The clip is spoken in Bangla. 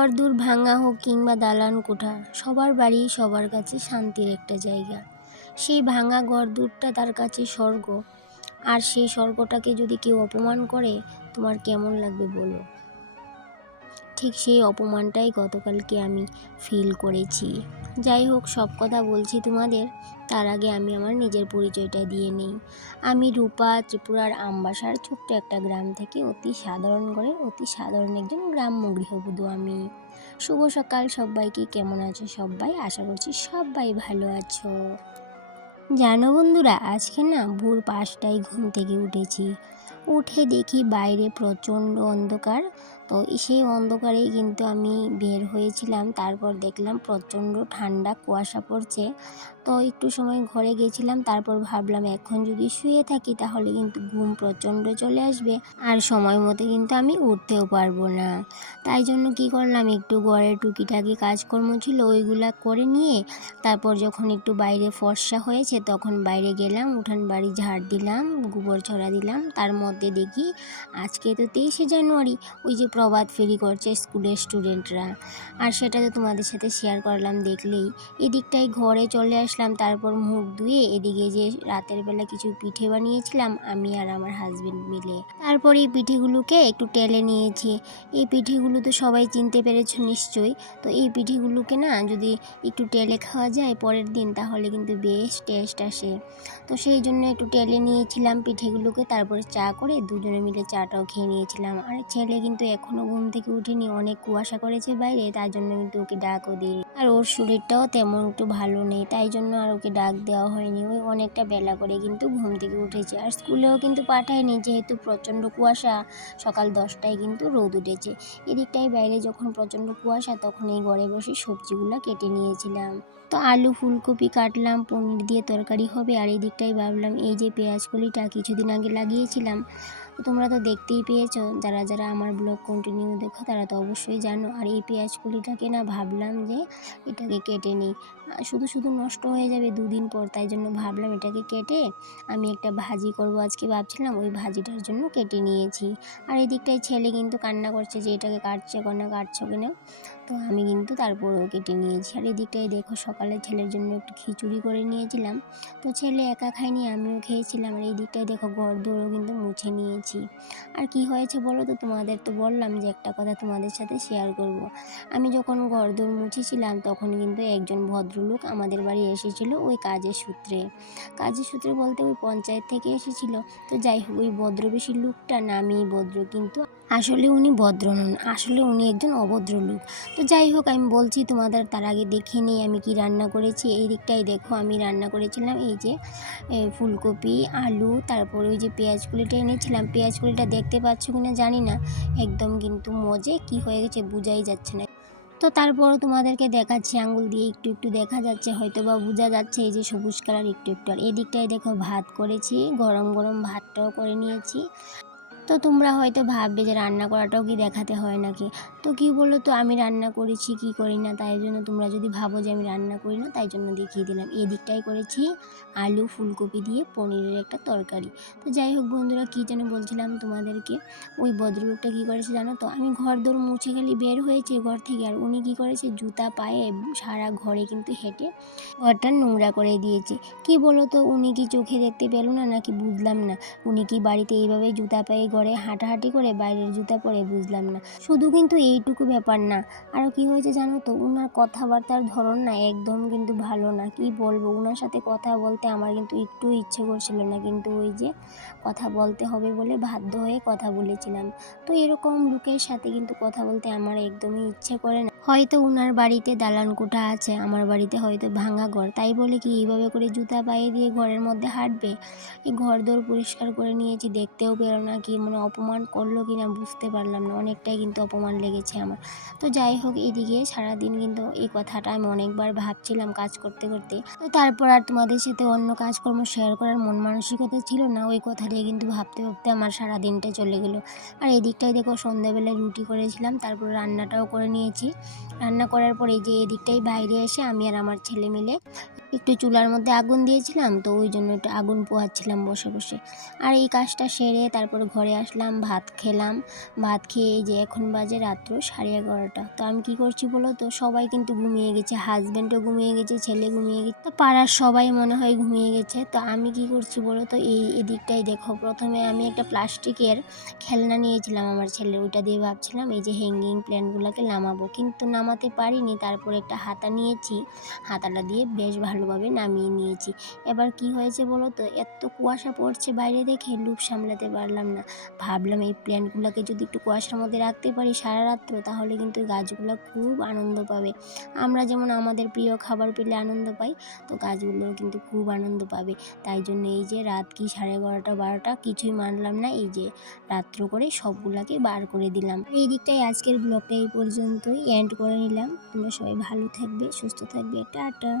ঘরদোর ভাঙা হোক কিংবা দালান কোঠা, সবার বাড়ি সবার কাছে শান্তির একটা জায়গা। সেই ভাঙা ঘরদোরটা তার কাছে স্বর্গ। আর সেই স্বর্গটাকে যদি কেউ অপমান করে, তোমার কেমন লাগবে বলো? ঠিক সেই অপমানটাই গতকালকে আমি ফিল করেছি। যাই হোক, সব কথা বলছি তোমাদের, তার আগে আমি আমার নিজের পরিচয়টা দিয়ে নিই। আমি রূপা, ত্রিপুরার আমবাসার ছোট্ট একটা গ্রাম থেকে অতি সাধারণ ঘরের অতি সাধারণ একজন গ্রাম্য গৃহবধূ আমি। শুভ সকাল সবাইকে, কেমন আছো সবাই? আশা করছি সবাই ভালো আছো। জানো বন্ধুরা, আজকে না ভোর 5টায় ঘুম থেকে উঠেছি। উঠে দেখি বাইরে প্রচণ্ড অন্ধকার। তো সেই অন্ধকারেই কিন্তু আমি বের হয়েছিলাম। তারপর দেখলাম প্রচণ্ড ঠান্ডা কুয়াশা পড়ছে। তো একটু সময় ঘরে গেছিলাম, তারপর ভাবলাম এখন যদি শুয়ে থাকি তাহলে কিন্তু ঘুম প্রচণ্ড চলে আসবে, আর সময় মতো কিন্তু আমি উঠতেও পারবো না। তাই জন্য কি করলাম, একটু ঘরের টুকিটাকি কাজকর্ম ছিল ওইগুলা করে নিয়ে তারপর যখন একটু বাইরে ফর্সা হয়েছে তখন বাইরে গেলাম, উঠান বাড়ি ঝাড় দিলাম, গোবর ছড়া দিলাম। তার মধ্যে দেখি আজকে তো 23শে জানুয়ারি, ওই যে প্রভাত ফেরি করছে স্কুলের স্টুডেন্টরা, আর সেটা তো তোমাদের সাথে শেয়ার করলাম দেখলেই। এদিকটায় ঘরে চলে আসলাম, তারপর মুখ ধুয়ে এদিকে যে রাতের বেলা কিছু পিঠে বানিয়েছিলাম আমি আর আমার হাজবেন্ড মিলে, তারপর এই পিঠেগুলোকে একটু টেলে নিয়েছি। এই পিঠেগুলো তো সবাই চিনতে পেরেছো নিশ্চয়ই। তো এই পিঠেগুলোকে না যদি একটু টেলে খাওয়া যায় পরের দিন তাহলে কিন্তু বেশ টেস্ট আসে। তো সেই জন্য একটু টেলে নিয়েছিলাম পিঠেগুলোকে, তারপরে চা করে দুজনে মিলে চাটাও খেয়ে নিয়েছিলাম। আর ছেলে কিন্তু এখনও ঘুম থেকে উঠেনি, অনেক কুয়াশা করেছে বাইরে, তার জন্য কিন্তু ওকে ডাকও দিইনি। আর ওর শরীরটাও তেমন একটু ভালো নেই, তাই জন্য আর ওকে ডাক দেওয়া হয়নি। ওই অনেকটা বেলা করে কিন্তু ঘুম থেকে উঠেছে, আর স্কুলেও কিন্তু পাঠায়নি যেহেতু প্রচণ্ড কুয়াশা। সকাল 10টায় কিন্তু রোদ উঠেছে। এদিকটায় বাইরে যখন প্রচণ্ড কুয়াশা তখন এই ঘরে বসে সবজিগুলো কেটে নিয়েছিলাম। তো আলু ফুলকপি কাটলাম, পনির দিয়ে তরকারি হবে। আর এই দিকটাই ভাবলাম এই যে পেঁয়াজ কলিটা কিছুদিন আগে লাগিয়েছিলাম, তো তোমরা তো দেখতেই পেয়েছো, যারা যারা আমার ব্লগ কন্টিনিউ দেখো তারা তো অবশ্যই জানো। আর এই পেঁয়াজ কলিটাকে না ভাবলাম যে এটাকে কেটে নিই, শুধু শুধু নষ্ট হয়ে যাবে দুদিন পর, তাই জন্য ভাবলাম এটাকে কেটে আমি একটা ভাজি করব আজকে ভাবছিলাম, ওই ভাজিটার জন্য কেটে নিয়েছি। আর এই দিকটায় ছেলে কিন্তু কান্না করছে যে এটাকে কাটছো কিনা। তো আমি কিন্তু তারপরেও কেটে নিয়েছি। আর এদিকটায় দেখো সকালে ছেলের জন্য একটু খিচুড়ি করে নিয়েছিলাম। তো ছেলে একা খায়নি, আমিও খেয়েছিলাম। আর এই দিকটায় দেখো ঘর দৌড়ও কিন্তু মুছে নিয়েছি। আর কি হয়েছে বলো তো, তোমাদের তো বললাম যে একটা কথা তোমাদের সাথে শেয়ার করব। আমি যখন ঘর দৌড় মুছেছিলাম তখন কিন্তু একজন ভদ্রলোক আমাদের বাড়ি এসেছিল ওই কাজের সূত্রে বলতে ওই পঞ্চায়েত থেকে এসেছিল। তো যাই হোক, ওই ভদ্রবেশী লোকটা নামই ভদ্র, কিন্তু আসলে উনি ভদ্র নন, আসলে উনি একজন অভদ্র লোক। তো যাই হোক, আমি বলছি তোমাদের, তার আগে দেখে নিই আমি কি রান্না করেছি। এই দিকটাই দেখো আমি রান্না করেছিলাম এই যে ফুলকপি, আলু, তারপরে ওই যে পেঁয়াজ কুলিটা এনেছিলাম। পেঁয়াজ কুলিটা দেখতে পাচ্ছ কিনা জানি না, একদম কিন্তু মজে কি হয়ে গেছে বোঝাই যাচ্ছে না। তো তারপরও তোমাদেরকে দেখাচ্ছি, আঙ্গুল দিয়ে একটু একটু দেখা যাচ্ছে, হয়তো বা বোঝা যাচ্ছে এই যে সবুজ কালার একটু একটু। আর এই দিকটায় দেখো ভাত করেছি, গরম গরম ভাতটাও করে নিয়েছি। তো তোমরা হয়তো ভাববে যে রান্না করাটাও কি দেখাতে হয় নাকি। তো কি বলো তো, আমি রান্না করেছি কি করি না, তাই জন্য তোমরা যদি ভাবো যে আমি রান্না করি না তাই জন্য দেখিয়ে দিলাম। এই দিকটাই করেছি আলু ফুলকপি দিয়ে পনিরের একটা তরকারি। তো যাই হোক বন্ধুরা, কী যেন বলছিলাম তোমাদেরকে, ওই ভদ্রলোকটা কী করেছে জানো তো, আমি ঘর দৌড় মুছে খালি বের হয়েছে ঘর থেকে, আর উনি কী করেছে জুতা পায়ে সারা ঘরে কিন্তু হেঁটে ঘরটা নোংরা করে দিয়েছে। কি বলো তো, উনি কি চোখে দেখতে পেল না নাকি বুঝলাম না। উনি কি বাড়িতে এইভাবে জুতা পায়ে ঘরে হাঁটাহাঁটি করে বাইরের জুতা পরে, বুঝলাম না। শুধু কিন্তু এইটুকু ব্যাপার না, আরও কি হয়েছে জানো তো, উনার কথাবার্তার ধরন না একদম কিন্তু ভালো না। কি বলবো, উনার সাথে কথা বলতে আমার কিন্তু একটু ইচ্ছে করছিল না, কিন্তু ওই যে কথা বলতে হবে বলে বাধ্য হয়ে কথা বলেছিলাম। তো এরকম লোকের সাথে কিন্তু কথা বলতে আমার একদমই ইচ্ছে করে না। হয়তো উনার বাড়িতে দালান কোঠা আছে, আমার বাড়িতে হয়তো ভাঙা ঘর, তাই বলে কি এইভাবে করে জুতা পায়ে দিয়ে ঘরের মধ্যে হাঁটবে। এই ঘর দোর পরিষ্কার করে নিয়েছি, দেখতেও পেলো না, কি মানে অপমান করলো কি না বুঝতে পারলাম না, অনেকটাই কিন্তু অপমান লেগেছে আমার। তো যাই হোক, এদিকে সারাদিন কিন্তু এই কথাটা আমি অনেকবার ভাবছিলাম কাজ করতে করতে। তো তারপর আর তোমাদের সাথে অন্য কাজকর্ম শেয়ার করার মন মানসিকতা ছিল না, ওই কথাটাই কিন্তু ভাবতে ভাবতে আমার সারা দিনটা চলে গেলো। আর এদিকটাই দেখো সন্ধ্যাবেলায় রুটি করেছিলাম, তারপর রান্নাটাও করে নিয়েছি। রান্না করার পরে যে এদিকটাই বাইরে এসে আমি আর আমার ছেলে মিলে একটু চুলার মধ্যে আগুন দিয়েছিলাম, তো ওই জন্য একটু আগুন পোহাচ্ছিলাম বসে বসে। আর এই কাজটা সেরে তারপরে ঘরে আসলাম, ভাত খেলাম। ভাত খেয়ে এই যে এখন বাজে রাত্র 11:30। তো আমি কি করছি বলো তো, সবাই কিন্তু ঘুমিয়ে গেছে, হাজব্যান্ডও ঘুমিয়ে গেছে, ছেলে ঘুমিয়ে গেছে, তো পাড়ার সবাই মনে হয় ঘুমিয়ে গেছে। তো আমি কি করছি বলো তো, এদিকটাই দেখো, প্রথমে আমি একটা প্লাস্টিকের খেলনা নিয়েছিলাম আমার ছেলের, ওইটা দিয়ে ভাবছিলাম এই যে হ্যাঙ্গিং প্ল্যান্টগুলোকে নামাবো, কিন্তু নামাতে পারিনি। তারপরে একটা হাতা নিয়েছি, হাতাটা দিয়ে বেশ ভালোভাবে নামিয়ে নিয়েছি। এবার কি হয়েছে বলো তো, এত কুয়াশা পড়ছে বাইরে দেখে লুপ সামলাতে পারলাম না। ভাবলাম এই প্ল্যান্টগুলোকে যদি একটু কুয়াশার মধ্যে রাখতে পারি সারা রাত্র, তাহলে কিন্তু এই গাছগুলো খুব আনন্দ পাবে। আমরা যেমন আমাদের প্রিয় খাবার পেলে আনন্দ পাই, তো গাছগুলোও কিন্তু খুব আনন্দ পাবে। তাই জন্য এই যে রাত কি 11:30 12টা কিছুই মানলাম না, এই যে রাত্র করে সবগুলাকে বার করে দিলাম। এই দিকটাই আজকের ব্লগটা এই পর্যন্তই এন্ড করে নিলাম। তোমরা সবাই ভালো থাকবে, সুস্থ থাকবে, টাটা।